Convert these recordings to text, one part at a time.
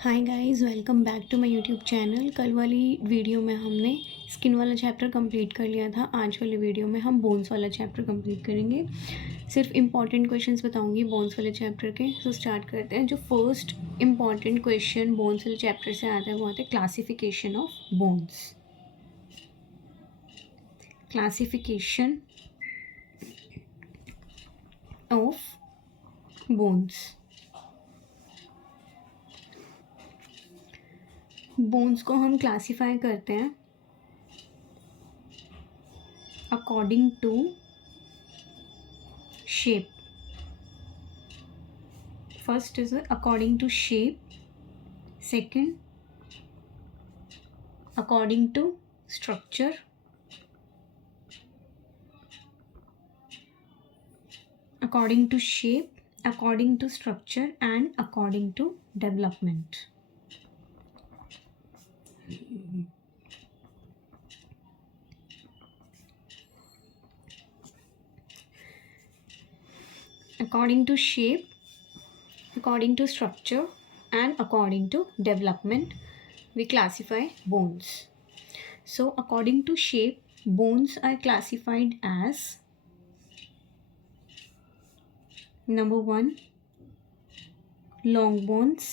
Hi guys, welcome back to my YouTube channel. कल वाली video में हमने स्किन वाला चैप्टर कंप्लीट कर लिया था। आज वाली वीडियो में हम बोन्स वाला चैप्टर कंप्लीट करेंगे। सिर्फ इम्पॉर्टेंट क्वेश्चंस बताऊंगी बोन्स वाले चैप्टर के। तो स्टार्ट करते हैं। जो फर्स्ट इम्पॉर्टेंट क्वेश्चन बोन्स वाले चैप्टर से आता है वो आता है classification of bones. Classification of bones. Bones को हम क्लासीफाई करते हैं according to shape. First is according to shape. Second, according to structure. According to shape, according to structure, and according to development. According to shape, according to structure, and according to development, we classify bones. So according to shape, bones are classified as number 1, long bones.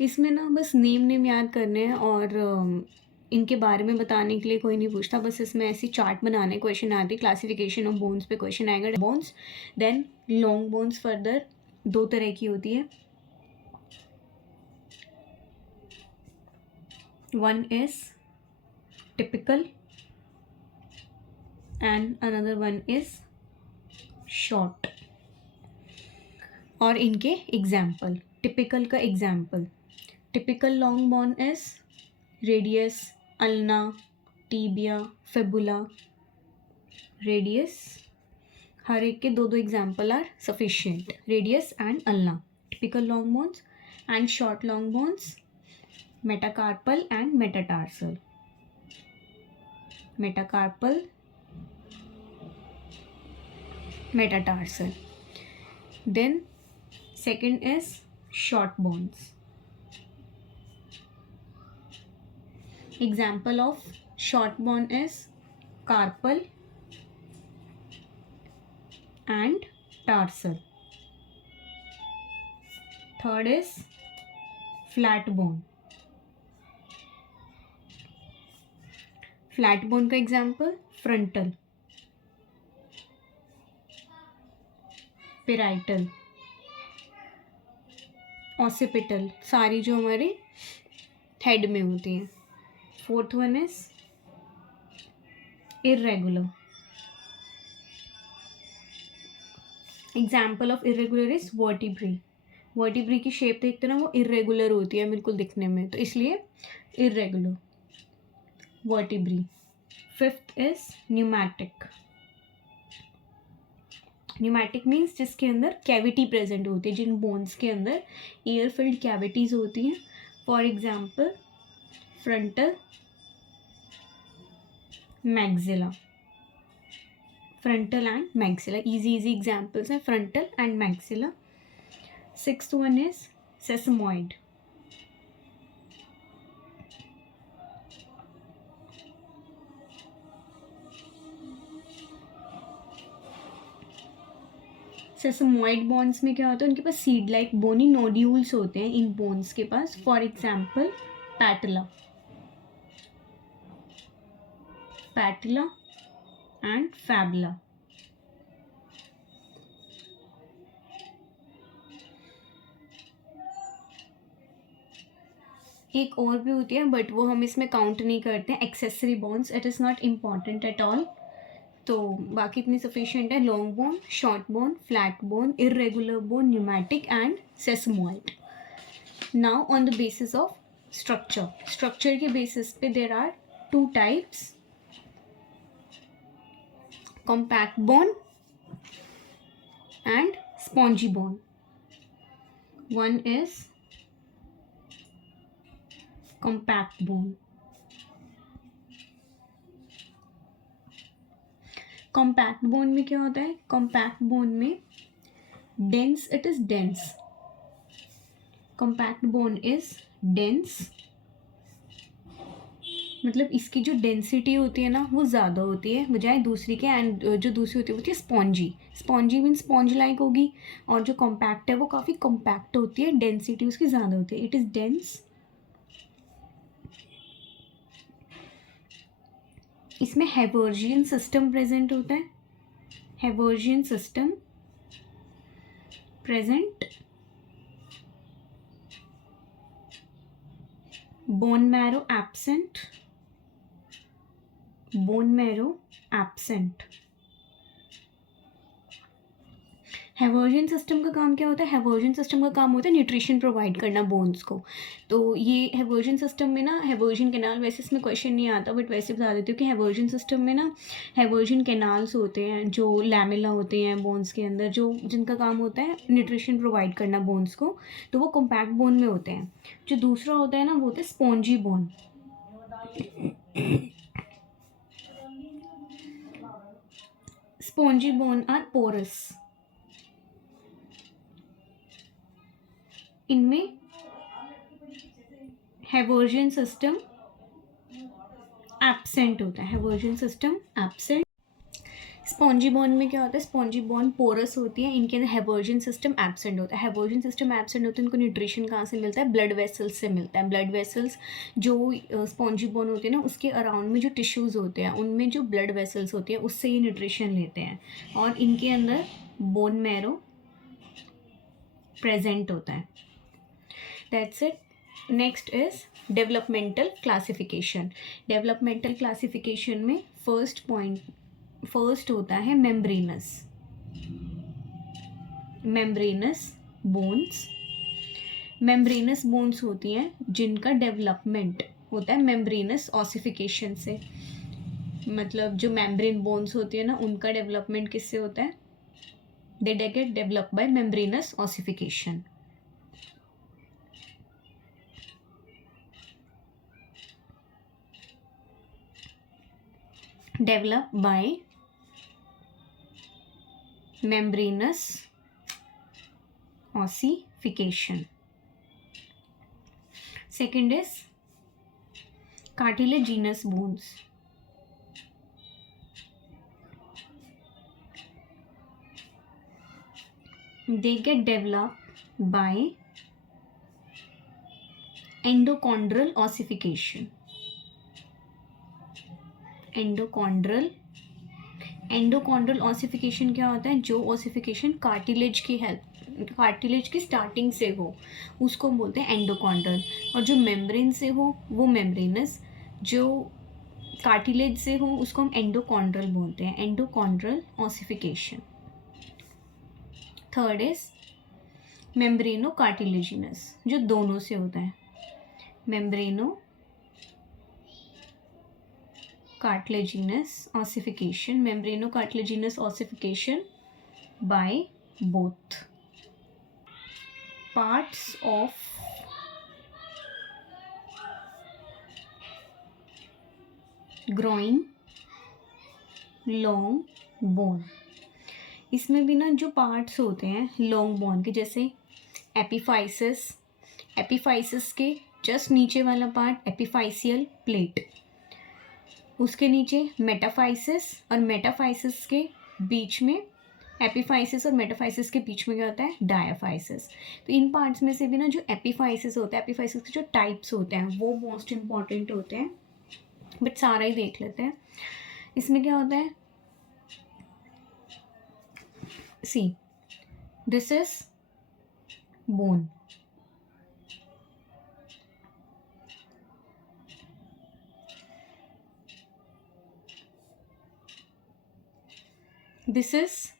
इसमें ना बस name याद करने हैं और इनके बारे में बताने के लिए कोई नहीं पूछता। बस इसमें ऐसी चार्ट बनाने क्वेश्चन आती है। क्लासिफिकेशन ऑफ बोन्स पे क्वेश्चन आएगा। Bones, then long bones further 2 तरह की होती है। One is typical and another one is short. और इनके एग्जाम्पल, टिपिकल का example, typical long bone is radius, ulna, tibia, fibula, radius. हर एक के 2 example are sufficient, radius and ulna, typical long bones. And short long bones, metacarpal and metatarsal. Metacarpal, metatarsal. Then second is short bones. Example of short bone is carpal and tarsal. Third is flat bone. Flat bone का example frontal, parietal, occipital, सारी जो हमारे head में होती हैं। Fourth one is irregular. Example of irregular is vertebrae. Vertebrae की shape देखते ना, वो इरेगुलर होती है बिल्कुल दिखने में, तो इसलिए irregular vertebrae. Fifth is pneumatic. Pneumatic means जिसके अंदर कैविटी प्रेजेंट होती है, जिन बोन्स के अंदर एयर फिल्ड कैविटीज होती हैं। For example frontal, maxilla. Frontal and maxilla easy examples हैं, frontal and maxilla. Sixth one is sesamoid. Sesamoid bones में क्या होता है, उनके पास सीड लाइक बोनी नोड्यूल्स होते हैं इन बोन्स के पास। For example patella, patella and fabella. एक और भी होती है बट वो हम इसमें काउंट नहीं करते हैं, accessory bones. It is not important at all. तो बाकी इतनी सफिशिएंट है, long bone, short bone, flat bone, irregular bone, pneumatic and sesamoid. Now on the basis of structure, structure के बेसिस पे there are 2 types, compact bone and spongy bone. One is compact bone. Compact bone में क्या होता है, compact bone में dense, it is dense, compact bone is dense, मतलब इसकी जो डेंसिटी होती है ना वो ज़्यादा होती है बजाय दूसरी के, एंड जो दूसरी होती है वो होती है spongy. Spongy mean sponge like होगी, और जो कॉम्पैक्ट है वो काफ़ी कॉम्पैक्ट होती है, डेंसिटी उसकी ज़्यादा होती है, इट इज़ डेंस। इसमें हेवर्जियन सिस्टम प्रेजेंट होता है, Haversian system present, bone marrow absent, bone marrow absent. Haversian system का काम क्या होता है? हेवर्जियन सिस्टम का काम होता है न्यूट्रिशन प्रोवाइड करना बोन्स को। तो ये हेवर्जियन सिस्टम में ना हेवर्जियन कैनाल, वैसे इसमें क्वेश्चन नहीं आता बट वैसे बता देती हूँ कि हेवर्जियन सिस्टम में ना हेवर्जियन कैनाल्स होते हैं जो लैमेला होते हैं बोन्स के अंदर, जो जिनका काम होता है न्यूट्रिशन प्रोवाइड करना बोन्स को, तो वो कॉम्पैक्ट बोन में होते हैं। जो दूसरा होता है ना वो होता है spongy bone. Spongy bone are porous, इनमें हेवर्जियन सिस्टम एब्सेंट होता है, Haversian system absent. Spongy bone में क्या होता है? स्पॉन्जी बोन पोरस होती है, इनके अंदर हेवर्जियन सिस्टम एब्सेंट होता है। हेवर्जियन सिस्टम एब्सेंट होता है, इनको न्यूट्रिशन कहाँ से मिलता है? ब्लड वेसल्स से मिलता है। ब्लड वेसल्स जो स्पॉन्जी बोन होते हैं ना उसके अराउंड में जो टिश्यूज़ होते हैं उनमें जो ब्लड वेसल्स होती है उससे ये न्यूट्रिशन लेते हैं, और इनके अंदर बोन मैरो प्रेजेंट होता है। That's it. Next is developmental classification. Developmental classification में फर्स्ट होता है membranes, membranes bones. Membranes bones होती हैं जिनका डेवलपमेंट होता है मेम्ब्रेनस ऑसिफिकेशन से, मतलब जो मेम्ब्रेन बोन्स होती है ना उनका डेवलपमेंट किससे होता है? They get develop by membranes ossification. Developed by membranous ossification. Second is cartilaginous bones. They get developed by endochondral ossification. Endochondral ossification क्या होता है? जो ऑसिफिकेशन कार्टिलेज की स्टार्टिंग से हो उसको बोलते हैं एंडोकॉन्ड्रल, और जो मेम्ब्रेन से हो वो मेम्ब्रेनस, जो कार्टिलेज से हो उसको हम एंडोकॉन्ड्रल बोलते हैं, एंडोकॉन्ड्रल ऑसिफिकेशन। थर्ड इज मेम्ब्रेनो कार्टिलेजिनस, जो दोनों से होता है, मेम्ब्रेनो cartilaginous ossification, membranocartilaginous ossification by both parts of groin long bone। इसमें भी ना जो पार्ट्स होते हैं लॉन्ग बोन के, जैसे एपिफाइसिस, एपिफाइसिस के जस्ट नीचे वाला पार्ट एपिफाइसियल प्लेट, उसके नीचे मेटाफाइसिस, और मेटाफाइसिस के बीच में एपिफाइसिस, और मेटाफाइसिस के बीच में क्या होता है? डायाफाइसिस। तो इन पार्ट्स में से भी ना जो एपिफाइसिस होता है, एपिफाइसिस के जो टाइप्स होते हैं वो मोस्ट इम्पॉर्टेंट होते हैं, बट सारा ही देख लेते हैं। इसमें क्या होता है? See, this is bone, this is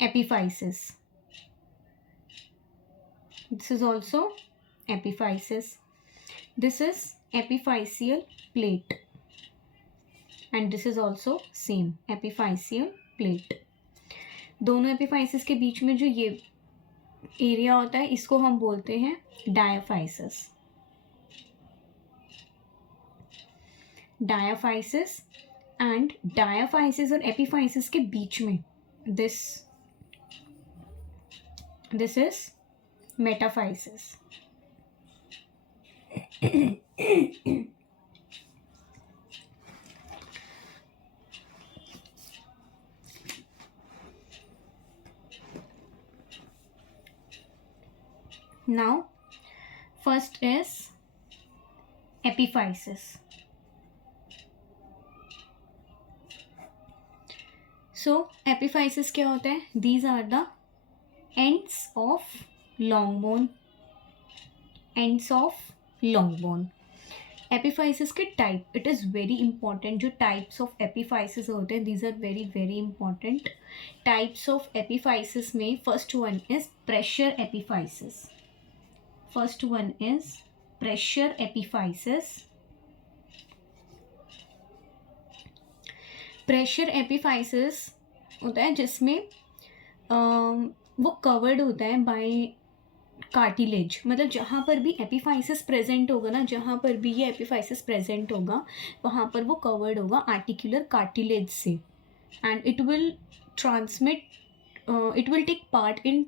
epiphysis, this is also epiphysis, this is epiphyseal plate, and this is also same epiphyseal plate। दोनों एपिफाइसिस के बीच में जो ये एरिया होता है इसको हम बोलते हैं डायाफाइसिस। डायाफाइसिस एंड डायाफाइसिस और एपिफाइसिस के बीच में this is Metaphysis. Now, first is epiphysis. So, epiphysis क्या होता है? These are the ends of long bone. Ends of long bone. Epiphysis के type, it is very important. जो types of epiphysis होते हैं, these are very very important. Types of epiphysis में first one is pressure epiphysis. First one is pressure epiphysis. Pressure epiphysis होता है जिसमें वो covered होता है बाय कार्टिलेज. मतलब जहाँ पर भी एपिफाइसिस प्रेजेंट होगा ना, जहाँ पर भी ये एपिफाइसिस प्रेजेंट होगा वहाँ पर वो कवर्ड होगा आर्टिकुलर कार्टिलेज से. And it will transmit, it will take part in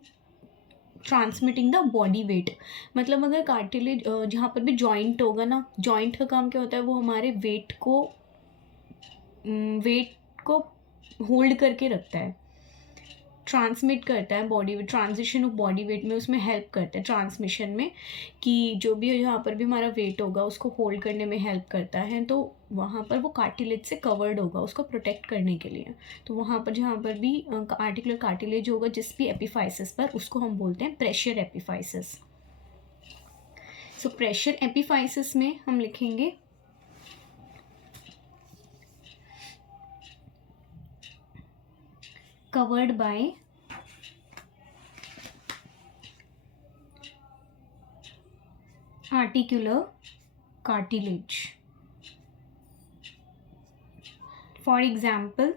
transmitting the body weight. मतलब अगर कार्टिलेज जहाँ पर भी जॉइंट होगा ना, जॉइंट का काम क्या होता है? वो हमारे वेट को होल्ड करके रखता है, ट्रांसमिट करता है body weight, transition of body weight में उसमें हेल्प करता है, ट्रांसमिशन में, कि जो भी जहाँ पर भी हमारा वेट होगा उसको होल्ड करने में हेल्प करता है. तो वहाँ पर वो कार्टिलेज से कवर्ड होगा उसको प्रोटेक्ट करने के लिए. तो वहाँ पर जहाँ पर भी आर्टिकुलर कार्टिलेज होगा जिस भी एपिफाइसिस पर, उसको हम बोलते हैं pressure epiphysis. So pressure epiphysis में हम लिखेंगे covered by articular cartilage. For example,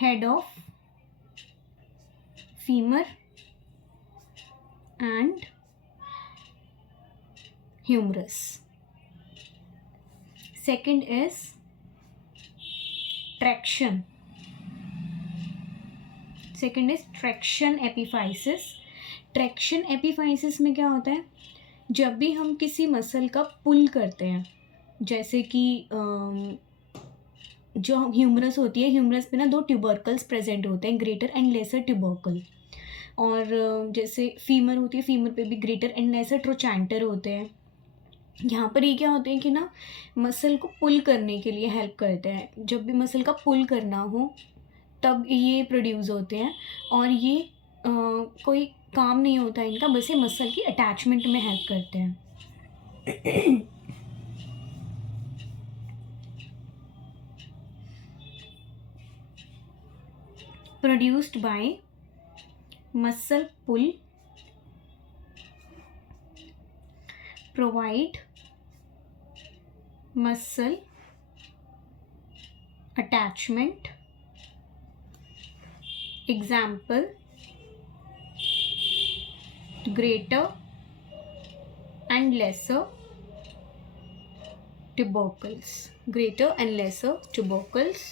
head of femur and humerus. Second is traction. Second is traction epiphysis. Traction epiphysis में क्या होता है? जब भी हम किसी मसल का पुल करते हैं, जैसे कि जो ह्यूमरस होती है, ह्यूमरस पे ना दो ट्यूबरकल्स प्रेजेंट होते हैं, ग्रेटर एंड लेसर ट्यूबरकल. और जैसे फीमर होती है, फीमर पे भी ग्रेटर एंड लेसर ट्रोचैंटर होते हैं. यहाँ पर ये क्या होते हैं कि ना मसल को पुल करने के लिए हेल्प करते हैं. जब भी मसल का पुल करना हो तब ये प्रोड्यूस होते हैं. और ये कोई काम नहीं होता इनका, बस ये मसल की अटैचमेंट में हेल्प करते हैं. Produced by muscle pull, provide muscle attachment. Example, greater and lesser tubercles. Greater and lesser tubercles.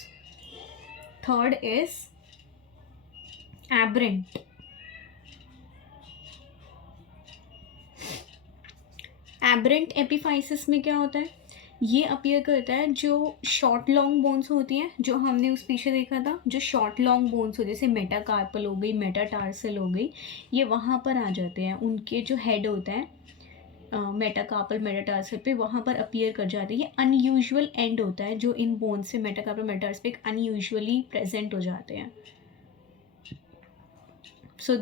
Third is aberrant. Aberrant epiphysis में क्या होता है? ये अपीयर करता है जो शॉर्ट लॉन्ग बोन्स होती हैं, जो हमने उस पीछे देखा था, जो शॉर्ट लॉन्ग बोन्स होती है, जैसे मेटाकार्पल हो गई, मेटाटार्सल हो गई, ये वहाँ पर आ जाते हैं. उनके जो हेड होता है मेटाकार्पल मेटाटार्सल पे, वहाँ पर अपीयर कर जाते हैं. ये अनयूजुअल एंड होता है जो इन बोन्स से मेटाकार्पल मेटाटार्सल पे अनयूजुअली प्रेजेंट हो जाते हैं. सो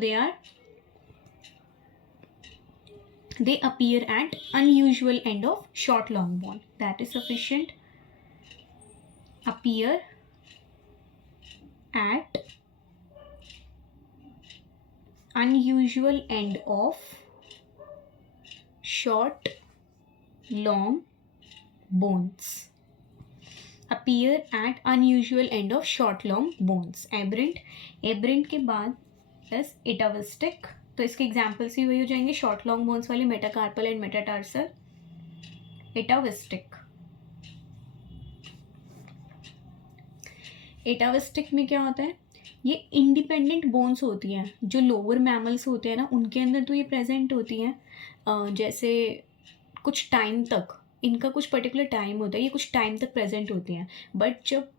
they appear at unusual end of short long bone. That is sufficient. Appear at unusual end of short long bones. Appear at unusual end of short long bones. Aberrant. Aberrant के बाद is atavistic. तो इसके examples ही वही हो जाएंगे, short long bones वाले, metacarpal and metatarsal. एटाविस्टिक. एटाविस्टिक में क्या होता है, ये इंडिपेंडेंट बोन्स होती हैं, जो लोअर मैमल्स होते हैं ना उनके अंदर तो ये प्रेजेंट होती हैं, जैसे कुछ टाइम तक, इनका कुछ पर्टिकुलर टाइम होता है, ये कुछ टाइम तक प्रेजेंट होती हैं, बट जब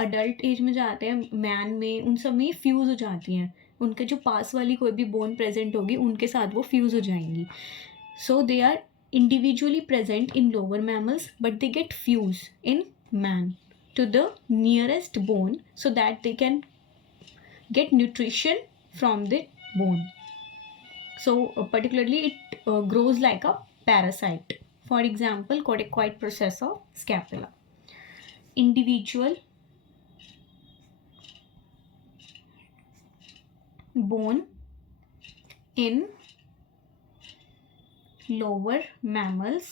अडल्ट एज में जाते हैं मैन में, उन सब में फ्यूज़ हो जाती हैं, उनके जो पास वाली कोई भी बोन प्रेजेंट होगी उनके साथ वो फ्यूज़ हो जाएंगी. So they are individually present in lower mammals but they get fused in man to the nearest bone so that they can get nutrition from the bone. So particularly it grows like a parasite. For example, corticoid process of scapula. Individual bone in lower mammals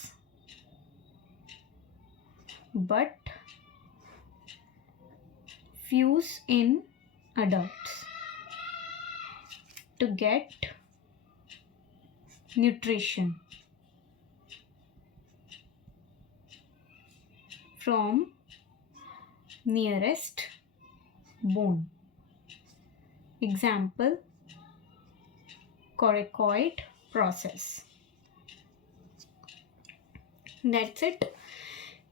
but fuse in adults to get nutrition from nearest bone. Example, coracoid process. That's it.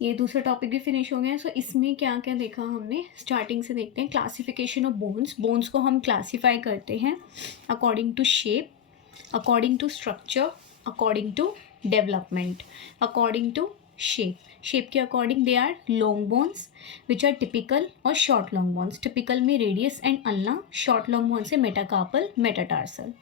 ये दूसरा topic भी finish हो गया. सो इसमें क्या क्या देखा हमने, स्टार्टिंग से देखते हैं. Classification of bones. बोन्स को हम क्लासीफाई करते हैं according to shape, according to structure, according to development. According to shape के according they are long bones which are typical और शॉर्ट लॉन्ग बोन्स. टिपिकल में radius and ulna, short long bone से metacarpal, metatarsal.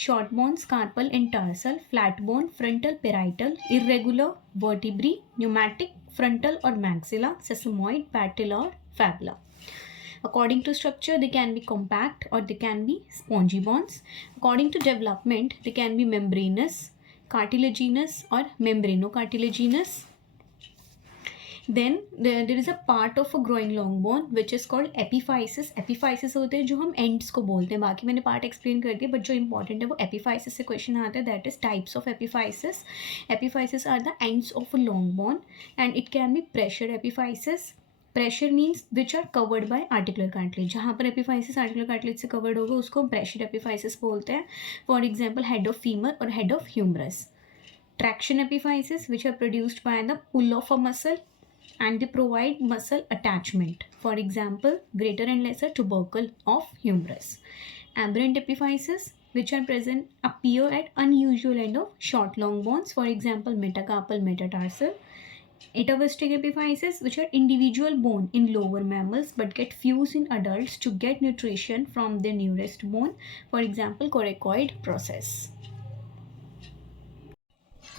Short bones, carpal and tarsal. Flat bone, frontal, parietal. Irregular, vertebrae, pneumatic, frontal or maxilla, sesamoid, patella or fabula. According to structure, they can be compact or they can be spongy bones. According to development, they can be membranous, cartilaginous or membranocartilaginous. Then there is a part of a growing long bone which is called epiphysis. epiphysis होते हैं जो हम ends को बोलते हैं. बाकी मैंने part explain कर दिया, बट जो इंपॉर्टेंट है वो epiphysis से क्वेश्चन आता है. That is types of epiphysis. epiphysis are the ends of a long bone and it can be pressure epiphysis. Pressure means which are covered by articular cartilage. जहाँ पर epiphysis articular cartilage से covered होगा उसको हम pressure epiphysis बोलते हैं. For example, head of femur और head of humerus. Traction epiphysis which are produced by the pull of a muscle and they provide muscle attachment. For example, greater and lesser tubercle of humerus. Aberrant epiphysis which are present appear at unusual end of short long bones. For example, metacarpal, metatarsal. Atavistic epiphysis which are individual bone in lower mammals but get fused in adults to get nutrition from their nearest bone. For example, coracoid process.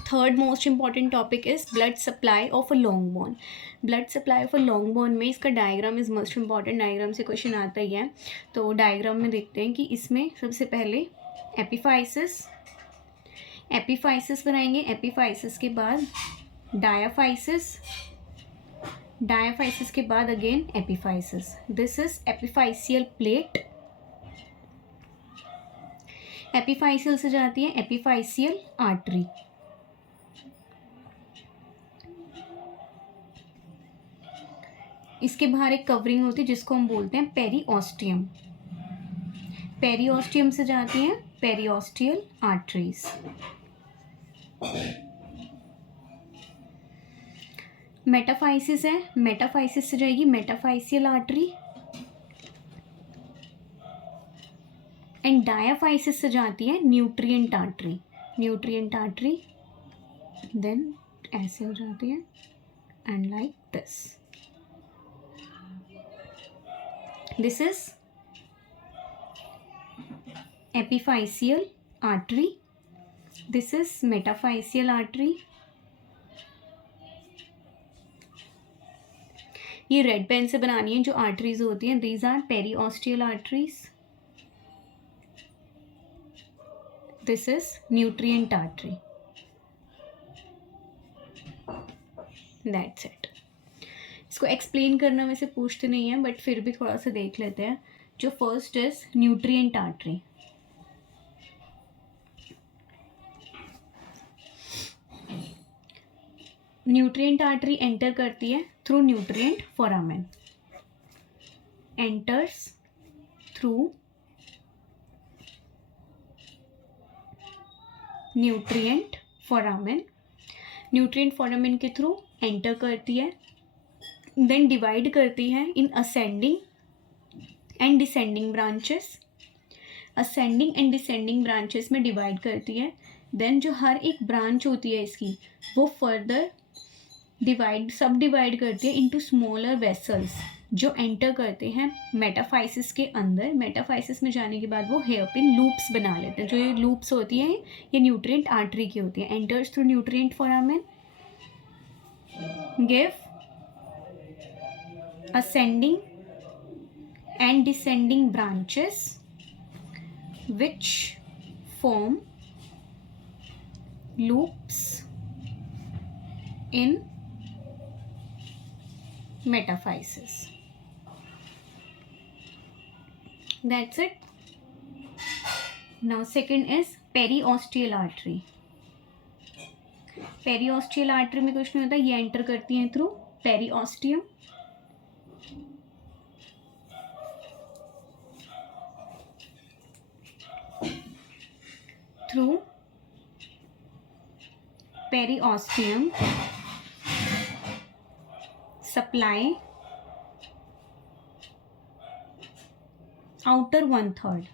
Third most important topic is blood supply of a long bone. Blood supply of a long bone में इसका diagram is most important. Diagram से question आता ही है. तो diagram में देखते हैं कि इसमें सबसे पहले एपिफाइसिस बनाएंगे. एपिफाइसिस के बाद डायाफाइसिस, डायाफाइसिस के बाद again epiphysis. This is epiphyseal plate. Epiphyseal से जाती है एपिफाइसियल आर्टरी. इसके बाहर एक कवरिंग होती है जिसको हम बोलते हैं पेरीऑस्टियम. पेरीऑस्टियम से जाती हैं पेरीऑस्टियल आर्टरीज. मेटाफाइसिस है, मेटाफाइसिस से जाएगी मेटाफाइसियल आर्टरी. एंड डायाफाइसिस से जाती है nutrient artery. Nutrient artery then ऐसे हो जाती है and like this. This is epiphyseal artery. This is metaphyseal artery. ये रेड पेन से बनानी है जो आर्टरीज होती हैं. These are periosteal arteries. This is nutrient artery. That's it. इसको एक्सप्लेन करना वैसे पूछते नहीं है बट फिर भी थोड़ा सा देख लेते हैं. जो first is nutrient artery. Nutrient artery enter करती है through nutrient foramen. enters through nutrient foramen, nutrient foramen के थ्रू एंटर करती है, देन डिवाइड करती है in ascending and descending branches, ascending and descending branches में डिवाइड करती है। देन जो हर एक ब्रांच होती है इसकी वो फर्दर सब डिवाइड करती है इनटू स्मॉलर वेसल्स जो एंटर करते हैं मेटाफाइसिस के अंदर। मेटाफाइसिस में जाने के बाद वो हेयरपिन लूप्स बना लेते हैं। जो ये लूप्स होती हैं ये न्यूट्रिएंट आर्टरी की होती है। Enters through nutrient foramen, give ascending and descending branches which form loops in metaphysis. That's it. Now second is periosteal artery. Periosteal artery में कुछ नहीं होता, ये एंटर करती हैं through periosteum, through periosteum supply outer 1/3,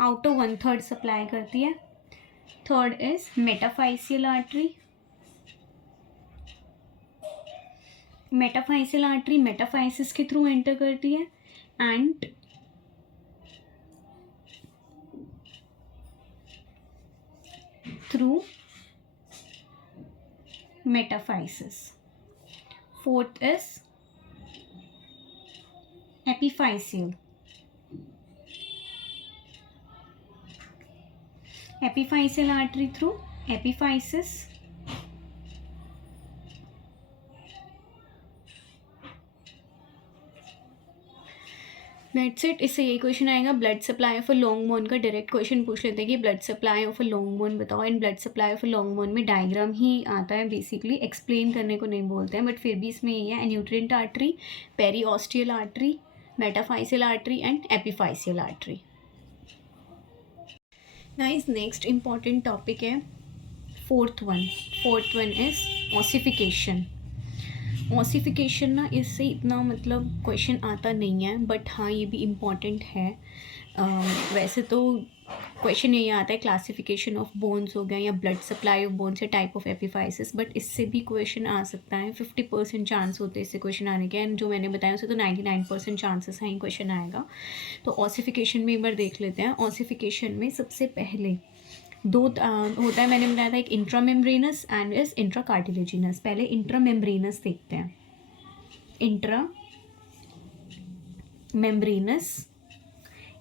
outer 1/3 supply करती है। Third is metaphyseal artery. Metaphyseal artery metaphysis के थ्रू एंटर करती है and through metaphysis. Fourth is epiphyseal. Epiphyseal artery through epiphysis, that's it. इससे यही क्वेश्चन आएगा। Blood supply of a long bone का direct question पूछ लेते हैं कि blood supply of a long bone बताओ। In blood supply of a long bone में डायग्राम ही आता है, बेसिकली एक्सप्लेन करने को नहीं बोलते हैं, बट फिर भी इसमें ये है nutrient artery, periosteal artery, metaphyseal artery and epiphyseal artery. Nice, next important topic है fourth one is ossification. Ossification ना इससे इतना मतलब क्वेश्चन आता नहीं है, बट हाँ ये भी इम्पॉर्टेंट है। वैसे तो क्वेश्चन यही आता है क्लासिफिकेशन ऑफ बोन्स हो गया या ब्लड सप्लाई ऑफ बोन्स या टाइप ऑफ एपिफाइसिस, बट इससे भी क्वेश्चन आ सकता है। 50% चांस होते हैं इससे क्वेश्चन आने के, एंड जो मैंने बताया उसे तो 99% चांसेस हैं क्वेश्चन आएगा। तो ऑसिफिकेशन में एक बार देख लेते हैं। ऑसिफिकेशन में सबसे पहले दो होता है, मैंने बताया था, एक इंट्रामेम्ब्रेनस एंड इज इंट्राकार्टिलेजिनस। पहले इंट्रामेम्ब्रेनस देखते हैं।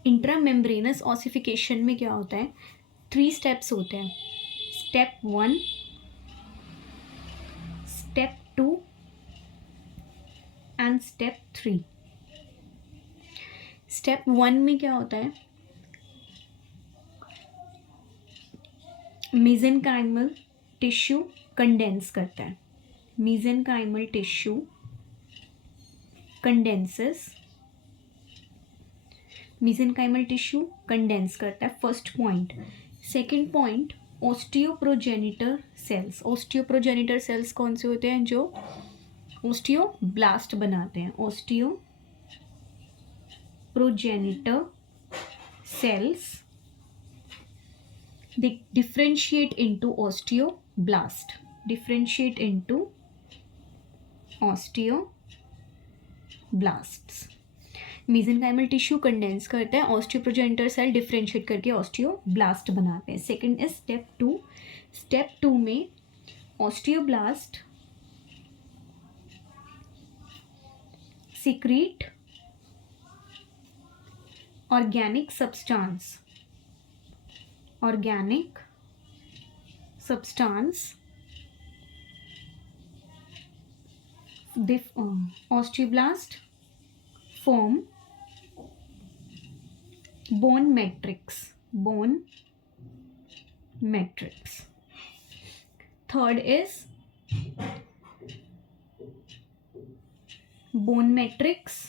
इंट्रामेम्ब्रेनस ऑसिफिकेशन में क्या होता है, 3 स्टेप्स होते हैं। Step 1, step 2 and step 3। Step 1 में क्या होता है, मेसेनकाइमल टिश्यू कंडेंस करता है। Mesenchymal tissue condenses, mesenchymal tissue condense करता है, first point. Second point, osteoprogenitor cells. Osteoprogenitor cells कौन से होते हैं, जो ओस्टियोब्लास्ट बनाते हैं। Osteoprogenitor cells they differentiate into osteoblasts, mesenchymal tissue condense करते हैं, ऑस्टियोप्रोजेनिटर सेल डिफरेंशिएट करके ऑस्टियोब्लास्ट बनाते हैं। Second is step 2। स्टेप 2 में osteoblast secrete organic substance the osteoblast form bone matrix. Third is bone matrix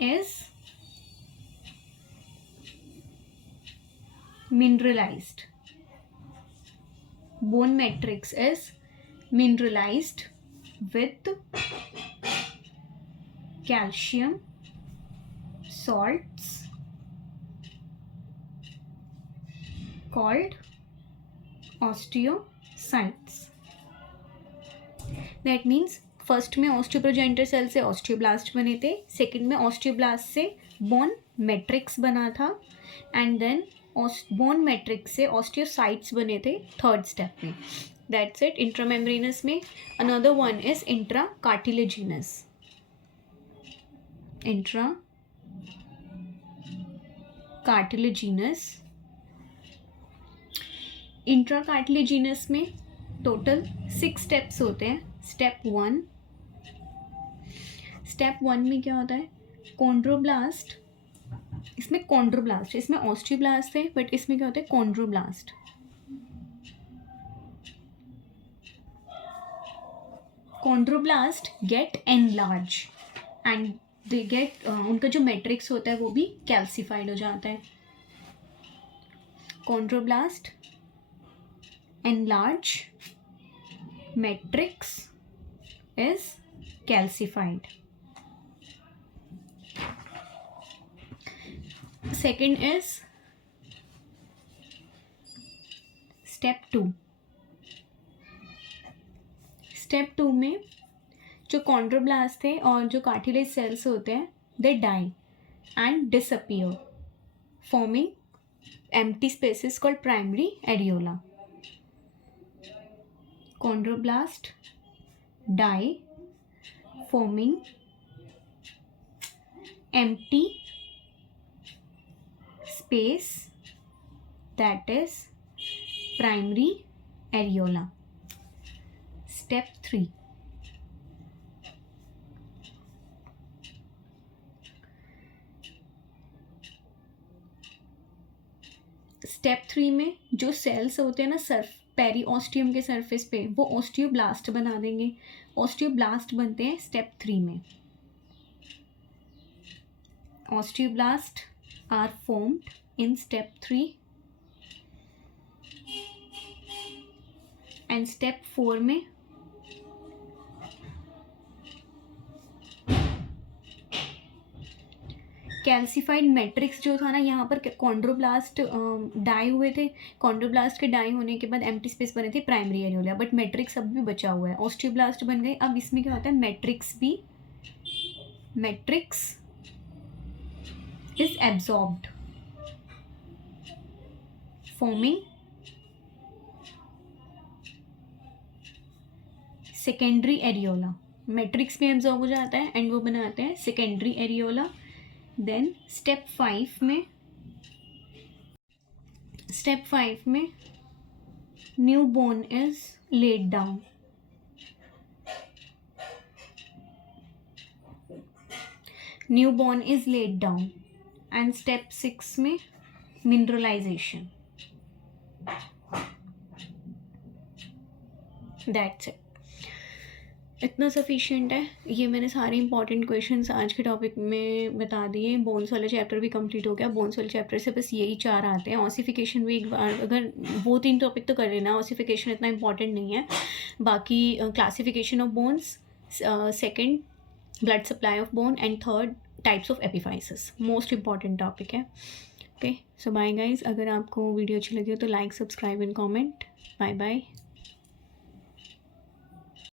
is mineralized. Bone matrix is mineralized with calcium salts called osteocytes. That means first में ऑस्टियोप्रोजेनिटर cell से osteoblast बने थे, second में osteoblast से bone matrix बना था, and then bone matrix से osteocytes बने थे थर्ड स्टेप में. That's it. इंट्रामेम्ब्रेनस में another one is intracartilaginous. Intracartilaginous. Intracartilaginous में टोटल 6 स्टेप्स होते हैं. स्टेप 1. स्टेप 1 में क्या होता है? कॉन्ड्रोब्लास्ट. इसमें कॉन्ड्रोब्लास्ट, इसमें ऑस्टियोब्लास्ट है, बट इसमें क्या होता है? Chondroblast. Chondroblast get enlarge and they get, उनका जो मैट्रिक्स होता है वो भी कैल्सिफाइड हो जाता है. Chondroblast enlarge, matrix is calcified. Second is step 2. Step 2 में जो कॉन्ड्रोब्लास्ट थे और जो कार्टिलेज सेल्स होते हैं, they die and disappear, forming empty spaces called primary areola. Chondroblast die, forming empty space, that is primary areola. Step 3. Step 3 में जो sales होते हैं ना सर्फ पेरीऑस्टियम के सरफेस पे, वो ऑस्टियोब्लास्ट बना देंगे. ऑस्टियोब्लास्ट बनते हैं स्टेप 3 में. Osteoblast are formed in step 3 and step 4 में कैल्सिफाइड मैट्रिक्स जो था ना, यहाँ पर कॉन्ड्रोब्लास्ट डाई हुए थे. कॉन्ड्रोब्लास्ट के डाई होने के बाद एम्प्टी स्पेस बने थे प्राइमरी एरियोला, बट मैट्रिक्स अब भी बचा हुआ है. ऑस्टियोब्लास्ट बन गए. अब इसमें क्या होता है? Matrix is absorbed, forming secondary areola. Matrix में एब्जॉर्ब हो जाता है एंड वो बनाते हैं सेकेंडरी एरियोला. देन स्टेप 5 में new bone is laid down. New bone is laid down and step 6 में मिनरलाइजेशन. That's it. इतना सफिशिएंट है. ये मैंने सारे इंपॉर्टेंट क्वेश्चंस आज के टॉपिक में बता दिए. बोन्स वाला चैप्टर भी कंप्लीट हो गया. बोन्स वाले चैप्टर से बस यही 4 आते हैं. ऑसिफिकेशन भी एक बार, अगर वो 3 टॉपिक तो कर लेना. ऑसिफिकेशन इतना इंपॉर्टेंट नहीं है. बाकी classification of bones, second blood supply of bone and third types of epiphysis most important topic है. Okay, so bye guys. अगर आपको वीडियो अच्छी लगी हो तो like, subscribe and comment. Bye bye.